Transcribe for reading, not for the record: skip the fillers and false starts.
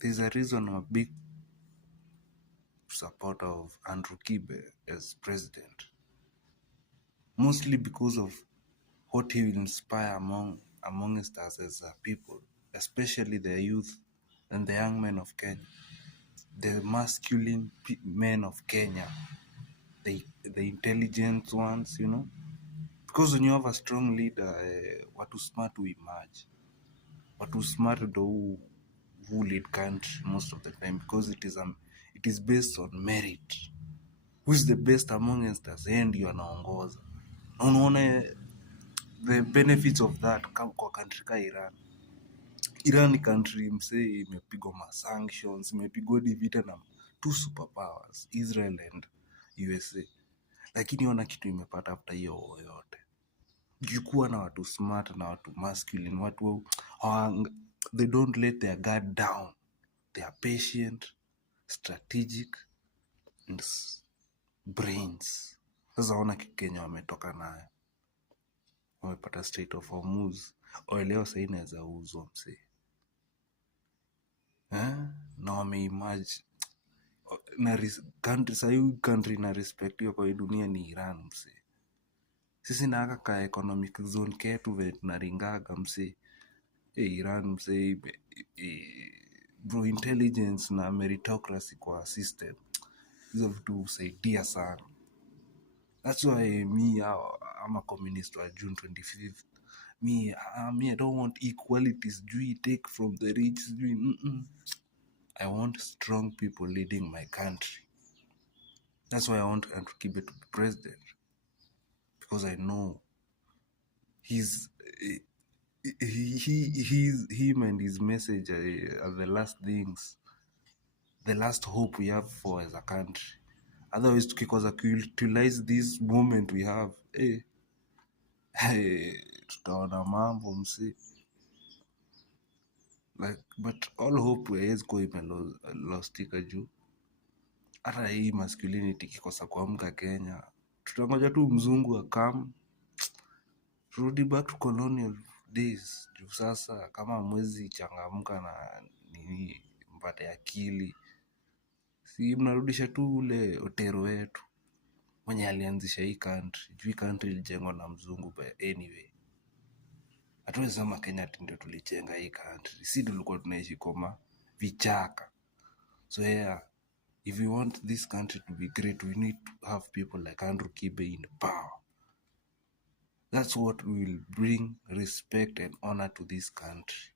there's a reason I'm a big supporter of Andrew Kibe as president. Mostly because of what he will inspire amongst us as a people, especially the youth and the young men of Kenya, the masculine men of Kenya, the intelligent ones, because when you have a strong leader, watu smart will emerge. Watu smart who lead country most of the time, because it is based on merit. Who is the best amongst us? Yeye ndio anaongoza. Unaona the benefits of that kwa country ka Iran. Iran ni country msee imepigwa sanctions, imepigwa vita na two superpowers, Israel and USA. Lakini ona kitu imepata after hiyo yote. Jikuwa na watu smart na watu masculine, watu they don't let their guard down. They are patient, strategic, and brains. Sasa ona Kenya wametoka nayo. Wamepata Strait of Hormuz. Oil sasa inaweza uzwa msee. Na wameimagine na country na respect hiyo kwa dunia ni Iran msee. Sisi na aka ka economic zone ketu vile tunaringaga msee. Iran msee, bro, intelligence na meritocracy kwa system, hizo vitu husaidia sana. That's why me, I'm a communist wa June 25th. Me, I don't want equalities. You take from the rich. I want strong people leading my country. That's why I want Andrew Kibe to be president, because I know him and his message are the last things, the last hope we have for as a country. Otherwise, tukikosa utilize this moment we have, tutaona mambo msi. Like, but all hope haiwezi kuwa imelostika juu hata hii masculinity kikosa kuamka Kenya, tutangoja tu mzungu akam, turudi back to colonial days. Juu sasa kama mwezi changamka na nini mpate akili, si mnarudisha tu ule Otero wetu mwenye alianzisha hii country. Juu hii country ilijengwa na mzungu, but anyway, hatuwezi sema Kenya ati ndio tulijenga hii country. Si tulikuwa tunaishi kwa vichaka. So yeah, if we want this country to be great, we need to have people like Andrew Kibe in power. That's what will bring respect and honor to this country.